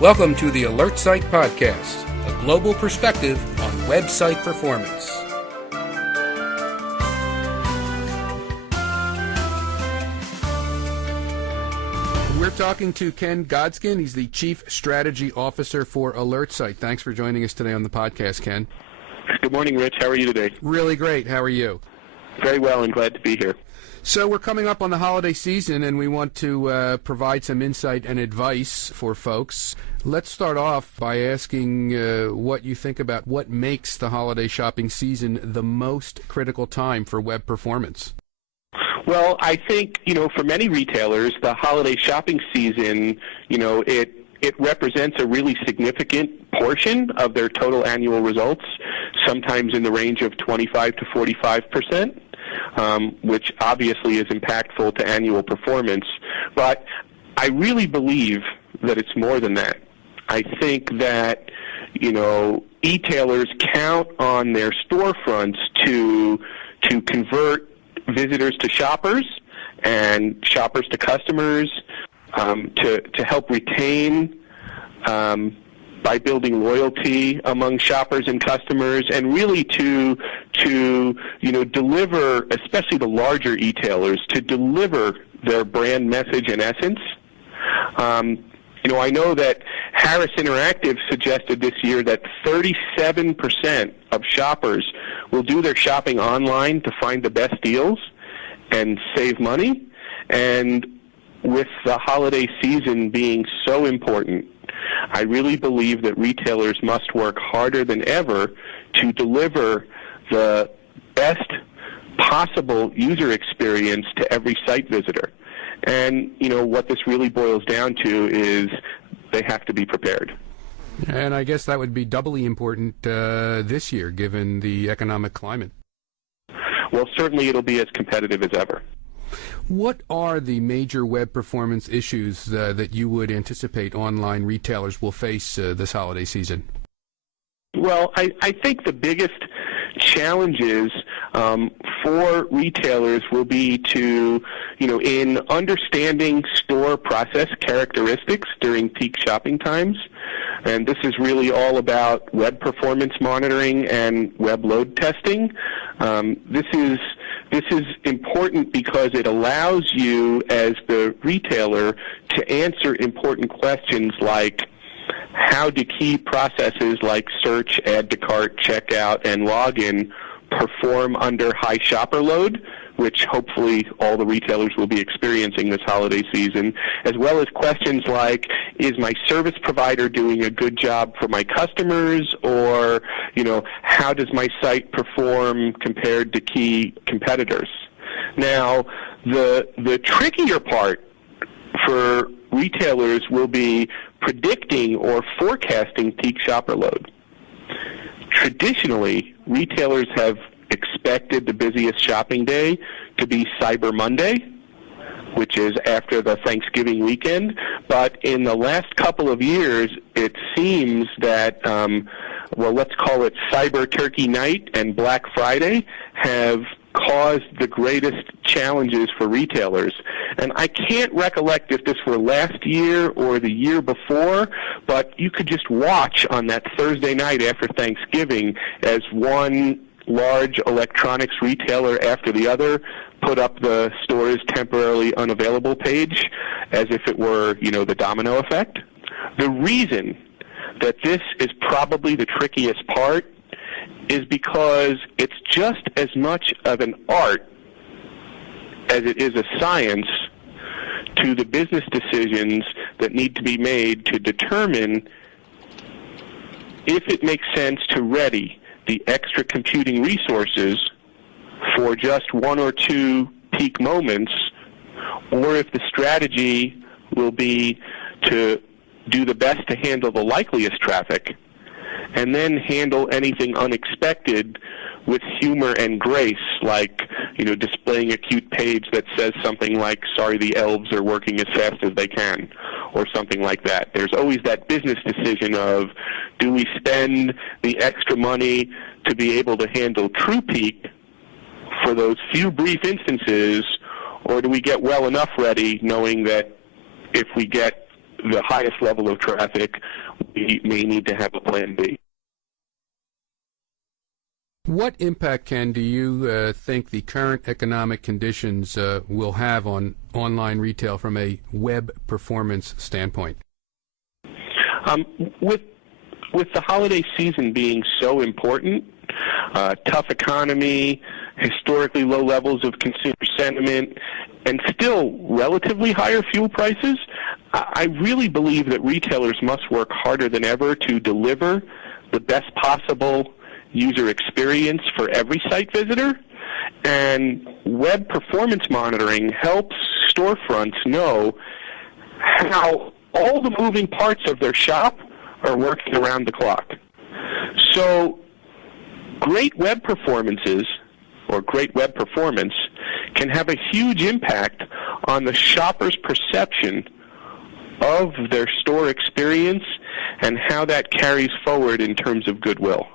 Welcome to the AlertSite podcast, a global perspective on website performance. We're talking to Ken Godskind. He's the Chief Strategy Officer for AlertSite. Thanks for joining us today on the podcast, Ken. Good morning, Rich. How are you today? Really great. How are you? Very well and glad to be here. So we're coming up on the holiday season, and we want to provide some insight and advice for folks. Let's start off by asking what you think about what makes the holiday shopping season the most critical time for web performance. Well, I think, for many retailers, the holiday shopping season, it represents a really significant portion of their total annual results, sometimes in the range of 25 to 45%. Which obviously is impactful to annual performance. But I really believe that it's more than that. I think that, e-tailers count on their storefronts to convert visitors to shoppers and shoppers to customers, to help retain by building loyalty among shoppers and customers, and really to deliver, especially the larger e-tailers, to deliver their brand message and essence. I know that Harris Interactive suggested this year that 37% of shoppers will do their shopping online to find the best deals and save money. And with the holiday season being so important, I really believe that retailers must work harder than ever to deliver the best possible user experience to every site visitor. And, what this really boils down to is they have to be prepared. And I guess that would be doubly important this year, given the economic climate. Well, certainly it'll be as competitive as ever. What are the major web performance issues that you would anticipate online retailers will face this holiday season? Well, I think the biggest challenges for retailers will be to, in understanding store process characteristics during peak shopping times. And this is really all about web performance monitoring and web load testing. This is important because it allows you as the retailer to answer important questions like, how do key processes like search, add to cart, checkout, and login perform under high shopper load, which hopefully all the retailers will be experiencing this holiday season, as well as questions like, is my service provider doing a good job for my customers, or, how does my site perform compared to key competitors? Now, the trickier part for retailers will be predicting or forecasting peak shopper load. Traditionally, retailers have expected the busiest shopping day to be Cyber Monday, which is after the Thanksgiving weekend. But in the last couple of years, it seems that, let's call it Cyber Turkey Night and Black Friday have caused the greatest challenges for retailers. And I can't recollect if this were last year or the year before, but you could just watch on that Thursday night after Thanksgiving as one large electronics retailer after the other put up the store's temporarily unavailable page as if it were, the domino effect. The reason that this is probably the trickiest part is because it's just as much of an art as it is a science to the business decisions that need to be made to determine if it makes sense to ready the extra computing resources for just one or two peak moments, or if the strategy will be to do the best to handle the likeliest traffic and then handle anything unexpected with humor and grace, like, displaying a cute page that says something like, sorry, the elves are working as fast as they can, or something like that. There's always that business decision of, do we spend the extra money to be able to handle true peak for those few brief instances, or do we get well enough ready knowing that if we get the highest level of traffic, we may need to have a plan B. What impact, Ken, do you think the current economic conditions will have on online retail from a web performance standpoint? With the holiday season being so important, tough economy, historically low levels of consumer sentiment, and still relatively higher fuel prices, I really believe that retailers must work harder than ever to deliver the best possible user experience for every site visitor. And web performance monitoring helps storefronts know how all the moving parts of their shop are working around the clock. So great web performances or great web performance can have a huge impact on the shopper's perception of their store experience and how that carries forward in terms of goodwill.